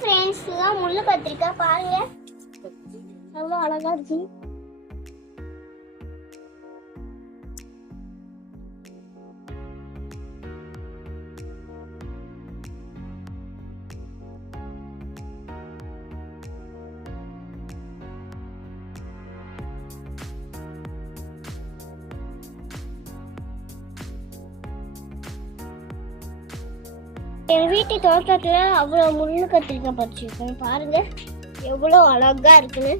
Friends, இதுதான் முள்ளு கத்திரிக்காய். பாருங்க எவ்வளோ அழகா இருக்கு. என் வீட்டு தோட்டத்துல அவ்வளோ முள்ளு கத்திரிக்காய் பறிச்சிருக்கேன். பாருங்க எவ்வளோ அழகா இருக்குன்னு.